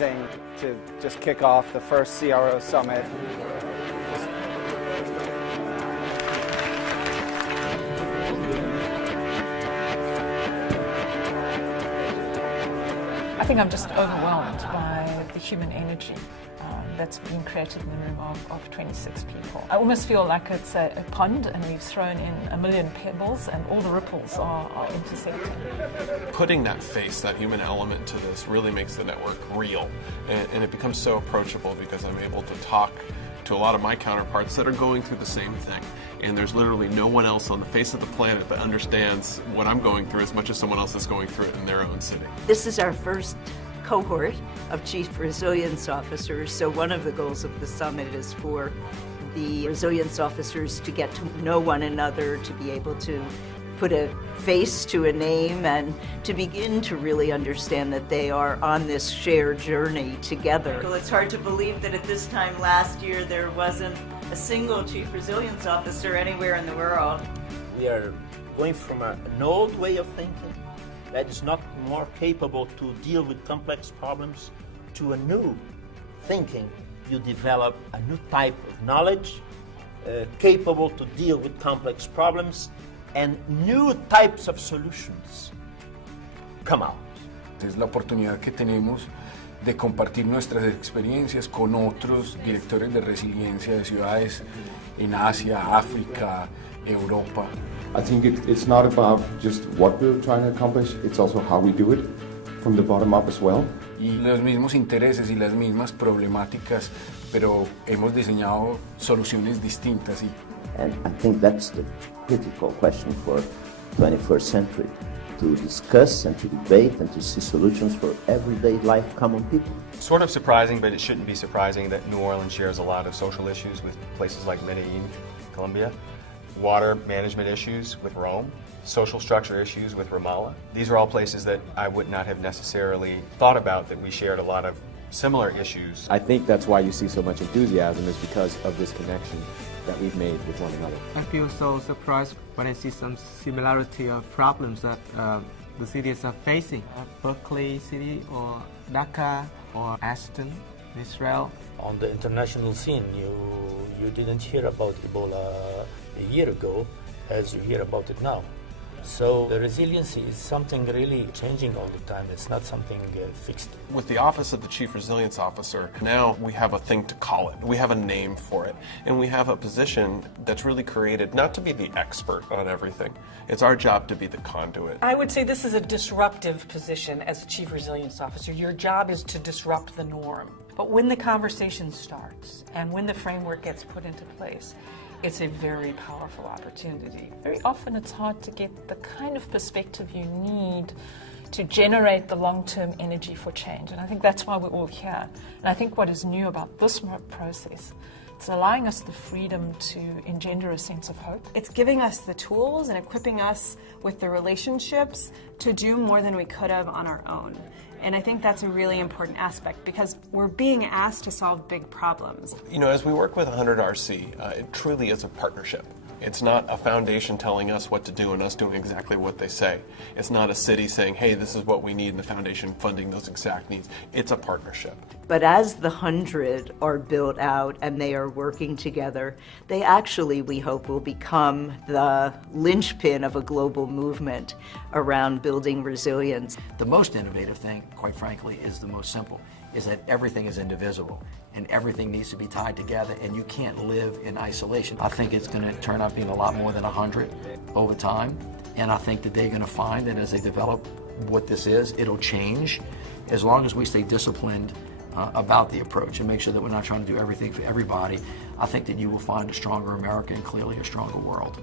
amazing to just kick off the first CRO summit. I think I'm just overwhelmed by the human energy that's being created in the room of 26 people. I almost feel like it's a pond and we've thrown in a million pebbles and all the ripples are intersecting. Putting that face, that human element to this really makes the network real, and it becomes so approachable because I'm able to talk to a lot of my counterparts that are going through the same thing. And there's literally no one else on the face of the planet that understands what I'm going through as much as someone else is going through it in their own city. This is our first cohort of Chief Resilience Officers, so one of the goals of the summit is for the resilience officers to get to know one another, to be able to put a face to a name, and to begin to really understand that they are on this shared journey together. Well, it's hard to believe that at this time last year there wasn't a single Chief Resilience Officer anywhere in the world. We are going from an old way of thinking that is not more capable to deal with complex problems to a new thinking. You develop a new type of knowledge capable to deal with complex problems, and new types of solutions come out. Es la oportunidad que tenemos de compartir nuestras experiencias con otros directores de resiliencia de ciudades en Asia, África, Europa. I think it's not about just what we're trying to accomplish, it's also how we do it, from the bottom up as well. Y los mismos intereses y las mismas problemáticas, pero hemos diseñado soluciones distintas. And I think that's the critical question for 21st century, to discuss and to debate and to see solutions for everyday life common people. Sort of surprising, but it shouldn't be surprising that New Orleans shares a lot of social issues with places like Medellin, Colombia, water management issues with Rome, social structure issues with Ramallah. These are all places that I would not have necessarily thought about that we shared a lot of similar issues. I think that's why you see so much enthusiasm, is because of this connection that we've made with one another. I feel so surprised when I see some similarity of problems that the cities are facing. Berkeley City or Dhaka or Aston, Israel. On the international scene, you didn't hear about Ebola a year ago as you hear about it now. So the resiliency is something really changing all the time. It's not something fixed. With the Office of the Chief Resilience Officer, now we have a thing to call it. We have a name for it. And we have a position that's really created not to be the expert on everything. It's our job to be the conduit. I would say this is a disruptive position as a Chief Resilience Officer. Your job is to disrupt the norm. But when the conversation starts and when the framework gets put into place, it's a very powerful opportunity. Very often it's hard to get the kind of perspective you need to generate the long-term energy for change. And I think that's why we're all here. And I think what is new about this process, it's allowing us the freedom to engender a sense of hope. It's giving us the tools and equipping us with the relationships to do more than we could have on our own. And I think that's a really important aspect because we're being asked to solve big problems. You know, as we work with 100RC, it truly is a partnership. It's not a foundation telling us what to do and us doing exactly what they say. It's not a city saying, hey, this is what we need, and the foundation funding those exact needs. It's a partnership. But as the 100 are built out and they are working together, they actually, we hope, will become the linchpin of a global movement around building resilience. The most innovative thing, quite frankly, is the most simple, is that everything is indivisible and everything needs to be tied together, and you can't live in isolation. I think it's going to turn out being a lot more than 100 over time, and I think that they're going to find that as they develop what this is, it'll change as long as we stay disciplined about the approach and make sure that we're not trying to do everything for everybody. I think that you will find a stronger America and clearly a stronger world.